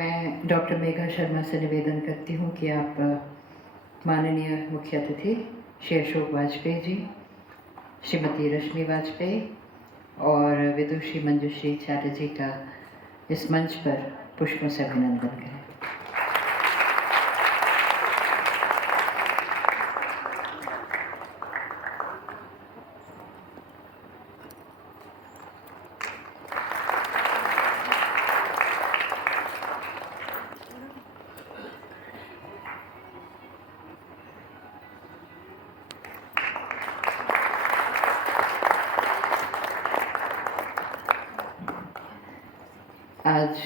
मैं डॉक्टर मेघा शर्मा से निवेदन करती हूँ कि आप माननीय मुख्य अतिथि श्री अशोक वाजपेयी जी, श्रीमती रश्मि वाजपेयी और विदुषी मंजुश्री चैटर्जी का इस मंच पर पुष्पों से अभिनंदन करें। आज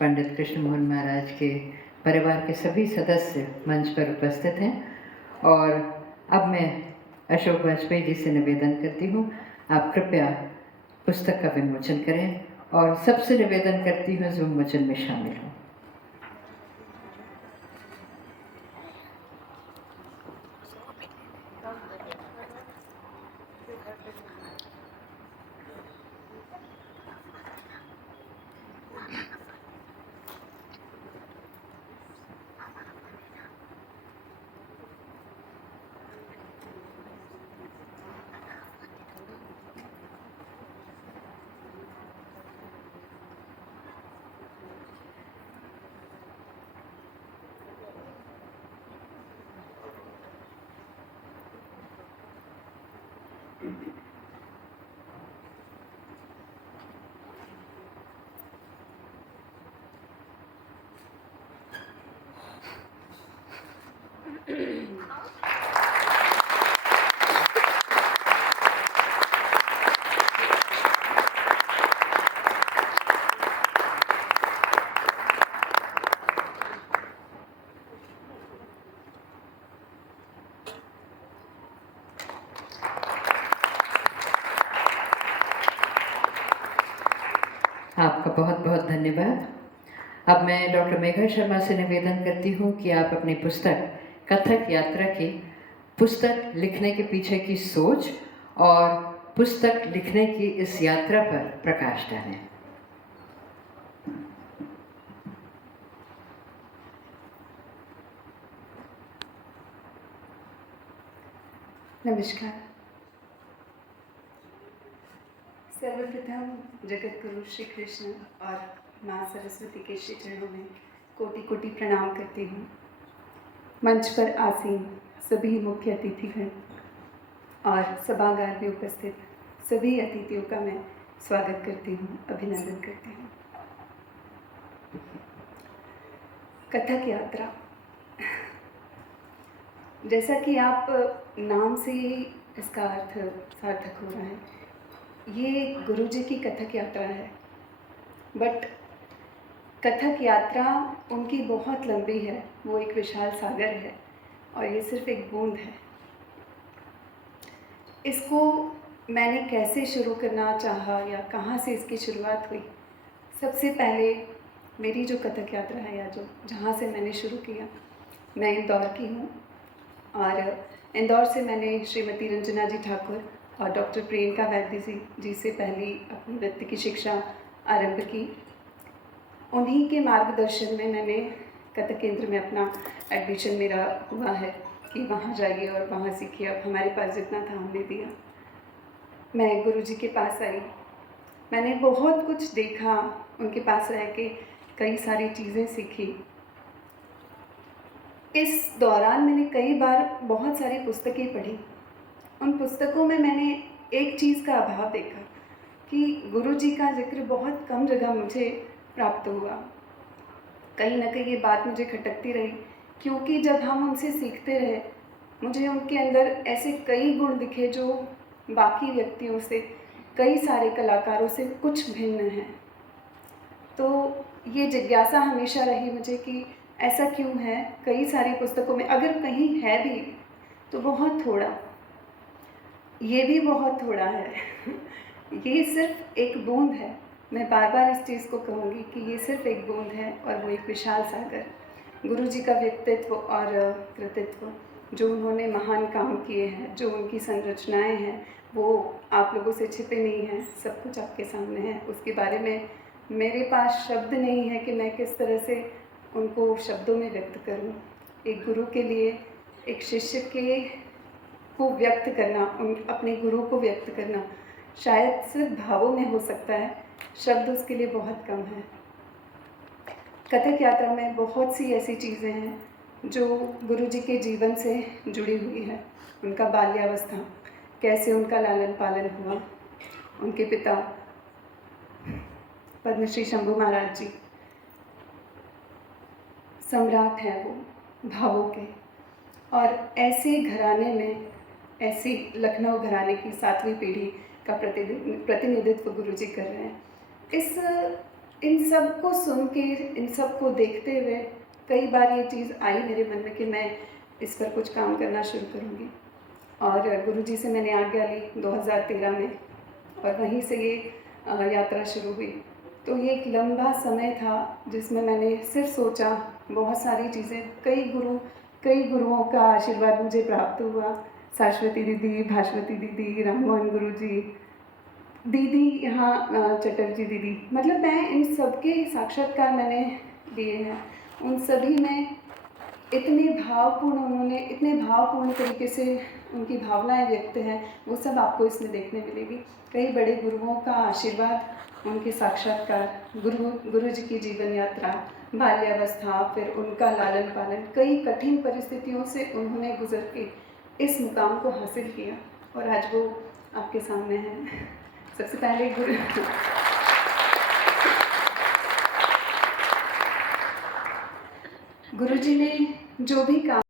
पंडित कृष्ण मोहन महाराज के परिवार के सभी सदस्य मंच पर उपस्थित हैं और अब मैं अशोक वाजपेयी जी से निवेदन करती हूँ, आप कृपया पुस्तक का विमोचन करें और सबसे निवेदन करती हूँ इस विमोचन में शामिल हों। आपका बहुत बहुत धन्यवाद। अब मैं डॉक्टर मेघा शर्मा से निवेदन करती हूँ कि आप अपनी पुस्तक कथक यात्रा की पुस्तक लिखने के पीछे की सोच और पुस्तक लिखने की इस यात्रा पर प्रकाश डालें। नमस्कार। सर्वप्रथम जगत गुरु श्री कृष्ण और माँ सरस्वती के श्री चरणों में कोटि कोटि प्रणाम करती हूँ। मंच पर आसीन सभी मुख्य अतिथिगण और सभागार में उपस्थित सभी अतिथियों का मैं स्वागत करती हूँ, अभिनंदन करती हूँ। कथक यात्रा, जैसा कि आप नाम से ही इसका अर्थ सार्थक हो रहा है, ये गुरु जी की कथक यात्रा है। बट कथक यात्रा उनकी बहुत लंबी है, वो एक विशाल सागर है और ये सिर्फ एक बूंद है। इसको मैंने कैसे शुरू करना चाहा या कहाँ से इसकी शुरुआत हुई। सबसे पहले मेरी जो कथक यात्रा है या जो जहाँ से मैंने शुरू किया, मैं इंदौर की हूँ और इंदौर से मैंने श्रीमती रंजना जी ठाकुर और डॉक्टर प्रियंका वैद्य जी से पहली अपनी नृत्य की शिक्षा आरंभ की। उन्हीं के मार्गदर्शन में मैंने कथक केंद्र में अपना एडमिशन मेरा हुआ है कि वहाँ जाइए और वहाँ सीखिए। अब हमारे पास जितना था हमने दिया। मैं गुरुजी के पास आई, मैंने बहुत कुछ देखा, उनके पास रह के कई सारी चीज़ें सीखी। इस दौरान मैंने कई बार बहुत सारी पुस्तकें पढ़ी। उन पुस्तकों में मैंने एक चीज़ का अभाव देखा कि गुरुजी का जिक्र बहुत कम जगह मुझे प्राप्त हुआ। कहीं ना कहीं ये बात मुझे खटकती रही, क्योंकि जब हम उनसे सीखते रहे, मुझे उनके अंदर ऐसे कई गुण दिखे जो बाकी व्यक्तियों से, कई सारे कलाकारों से कुछ भिन्न हैं। तो ये जिज्ञासा हमेशा रही मुझे कि ऐसा क्यों है। कई सारी पुस्तकों में अगर कहीं है भी तो बहुत थोड़ा, ये भी बहुत थोड़ा है। ये सिर्फ एक बूंद है। मैं बार बार इस चीज़ को कहूँगी कि ये सिर्फ एक बूंद है और वो एक विशाल सागर। गुरुजी का व्यक्तित्व और कृतित्व, जो उन्होंने महान काम किए हैं, जो उनकी संरचनाएं हैं, वो आप लोगों से छिपे नहीं हैं, सब कुछ आपके सामने है। उसके बारे में मेरे पास शब्द नहीं है कि मैं किस तरह से उनको शब्दों में व्यक्त करूं। एक गुरु के लिए एक शिष्य के को व्यक्त करना, उन अपने गुरु को व्यक्त करना शायद सिर्फ भावों में हो सकता है, शब्द उसके लिए बहुत कम है। कथक यात्रा में बहुत सी ऐसी चीज़ें हैं जो गुरु जी के जीवन से जुड़ी हुई है। उनका बाल्यावस्था, कैसे उनका लालन पालन हुआ, उनके पिता पद्मश्री शंभू महाराज जी सम्राट हैं वो भावों के, और ऐसे घराने में, ऐसी लखनऊ घराने की 7वीं पीढ़ी का प्रतिनिधित्व गुरु जी कर रहे हैं। इन सब को सुन के, इन सब को देखते हुए कई बार ये चीज़ आई मेरे मन में कि मैं इस पर कुछ काम करना शुरू करूँगी। और गुरु जी से मैंने आज्ञा ली 2013 में, और वहीं से ये यात्रा शुरू हुई। तो ये एक लंबा समय था जिसमें मैंने सिर्फ सोचा, बहुत सारी चीज़ें, कई गुरुओं का आशीर्वाद मुझे प्राप्त हुआ। शाश्वती दीदी, भास्वती दीदी, राममोहन गुरु जी, दीदी यहाँ चटर्जी दीदी, मतलब मैं इन सबके साक्षात्कार मैंने लिए हैं। उन सभी में इतने भावपूर्ण, उन्होंने इतने भावपूर्ण तरीके से उनकी भावनाएं व्यक्त हैं, वो सब आपको इसमें देखने मिलेगी। कई बड़े गुरुओं का आशीर्वाद, उनके साक्षात्कार, गुरु जी की जीवन यात्रा, बाल्यावस्था, फिर उनका लालन पालन, कई कठिन परिस्थितियों से उन्होंने गुजर के इस मुकाम को हासिल किया, और आज वो आपके सामने हैं। सबसे पहले गुरु जी ने जो भी काम